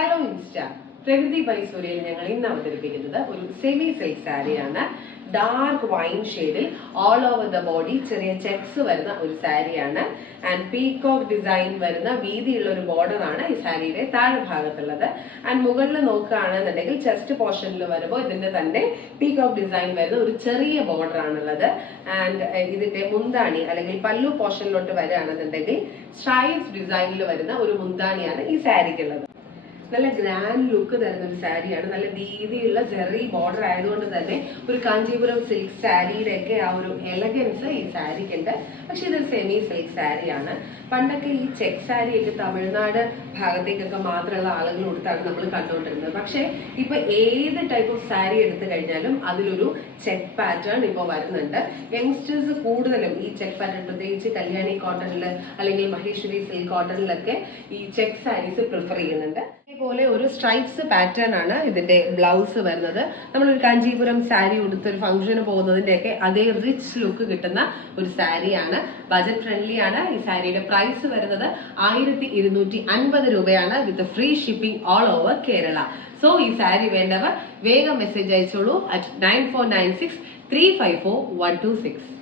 Hello insta പ്രകൃതി by സൂര്യയിൽ ഞങ്ങൾ ഇന്ന് അവതരിപ്പിക്കുന്നത് ഒരു സെമി സിൽക്ക് സാരിയാണ്. ഡാർക്ക് വൈൻ ഷെയ്ഡിൽ ഓൾ ഓവർ ദ ബോഡി ചെറിയ ചെക്സ് വരുന്ന ഒരു സാരിയാണ്. ആൻഡ് പീകോക്ക് ഡിസൈൻ വരുന്ന വീതിയുള്ള ഒരു ബോർഡർ ആണ് ഈ സാരിയുടെ താഴെ ഭാഗത്തുള്ളത്. ആൻഡ് മുകളിൽ നോക്കുകയാണെന്നുണ്ടെങ്കിൽ ചെസ്റ്റ് പോർഷനിൽ വരുമ്പോൾ ഇതിന്റെ തന്നെ പീകോക്ക് ഡിസൈൻ വരുന്ന ഒരു ചെറിയ ബോർഡർ ആണുള്ളത്. ആൻഡ് ഇതിന്റെ മുന്താണി അല്ലെങ്കിൽ പല്ലു പോർഷനിലോട്ട് വരികയാണെന്നുണ്ടെങ്കിൽ സ്ട്രൈപ്സ് ഡിസൈനിൽ വരുന്ന ഒരു മുന്താണിയാണ് ഈ സാരിക്കുള്ളത്. നല്ല ഗ്രാൻഡ് ലുക്ക് തരുന്ന ഒരു സാരിയാണ്. നല്ല വീതിയുള്ള ജെറി ബോർഡർ ആയതുകൊണ്ട് തന്നെ ഒരു കാഞ്ചീപുരം സിൽക്ക് സാരിയുടെ ഒക്കെ ആ ഒരു എലഗൻസ് ഈ സാരിക്കുണ്ട്. പക്ഷെ ഇതൊരു സെമി സിൽക്ക് സാരിയാണ്. പണ്ടൊക്കെ ഈ ചെക്ക് സാരിയൊക്കെ തമിഴ്നാട് ഭാഗത്തേക്കൊക്കെ മാത്രമുള്ള ആളുകൾ കൊടുത്താണ് നമ്മൾ കണ്ടുകൊണ്ടിരുന്നത്. പക്ഷെ ഇപ്പൊ ഏത് ടൈപ്പ് ഓഫ് സാരി എടുത്തു കഴിഞ്ഞാലും അതിലൊരു ചെക്ക് പാറ്റേൺ ഇപ്പോൾ വരുന്നുണ്ട്. യങ്സ്റ്റേഴ്സ് കൂടുതലും ഈ ചെക്ക് പാറ്റേൺ, പ്രത്യേകിച്ച് കല്യാണി കോട്ടണിൽ അല്ലെങ്കിൽ മഹേശ്വരി സിൽക്ക് കോട്ടണിലൊക്കെ ഈ ചെക്ക് സാരീസ് പ്രിഫർ ചെയ്യുന്നുണ്ട്. അതേപോലെ ഒരു സ്ട്രൈപ്സ് പാറ്റേൺ ആണ് ഇതിന്റെ ബ്ലൗസ് വരുന്നത്. നമ്മളൊരു കാഞ്ചീപുരം സാരി ഉടുത്ത് ഒരു ഫംഗ്ഷന് പോകുന്നതിന്റെയൊക്കെ അതേ റിച്ച് ലുക്ക് കിട്ടുന്ന ഒരു സാരിയാണ്. ബജറ്റ് ഫ്രണ്ട്ലി ആണ്. ഈ സാരിയുടെ പ്രൈസ് വരുന്നത് 1250 രൂപയാണ് വിത്ത് free shipping all over Kerala. So ഈ സാരി വേണ്ടവർ വേഗം മെസ്സേജ് അയച്ചോളൂ at 9496 354 126.